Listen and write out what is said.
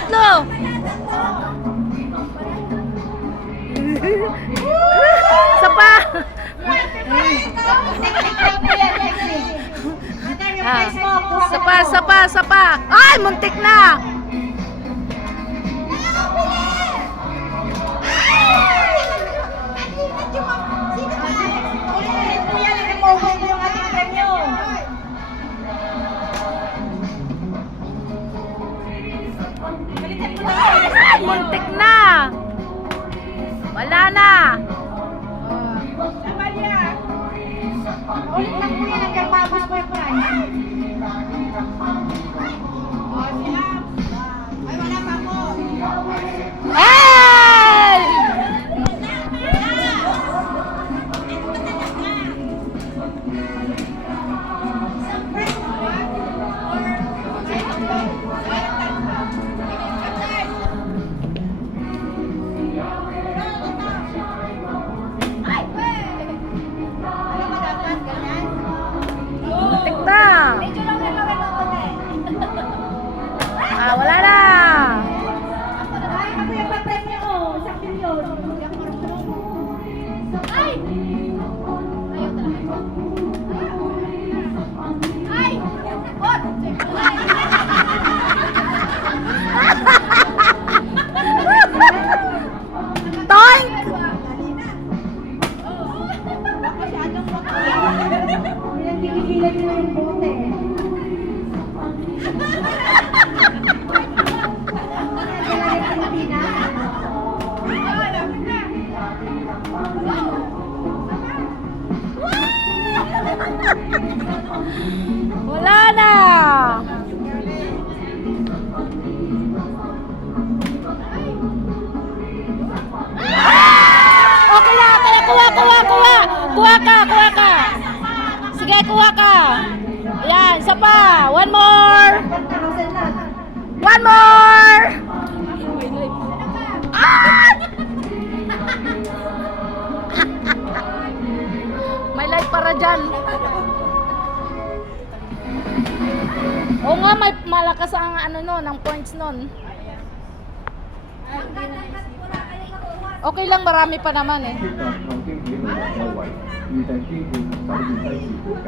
tatlo. Isa pa. Isa pa. Ay, muntik na. Ay, muntik na. Wala na. Ulit lang po yan, nagkapapos mo yung price. Ay, wala pa po. Ay! Muntik na. Ah, wala na. Ay, ako yung patay niya ko. Isang milyon. Ay! Ayaw talaga. Ay! Ot! Toink! Masyadong pinagkikigilan nila yung bote. Wala na. Okay na, kuha ka. Sige, kuha ka. Yan, isa pa. One more. 1,000 na. One more. Ah! May light para dyan. Oo nga, may malakas ang ano nun, ang points nun. Okay lang, marami pa naman eh. 接待曾經喜愛開胃，預訂基本酒店西式酒家。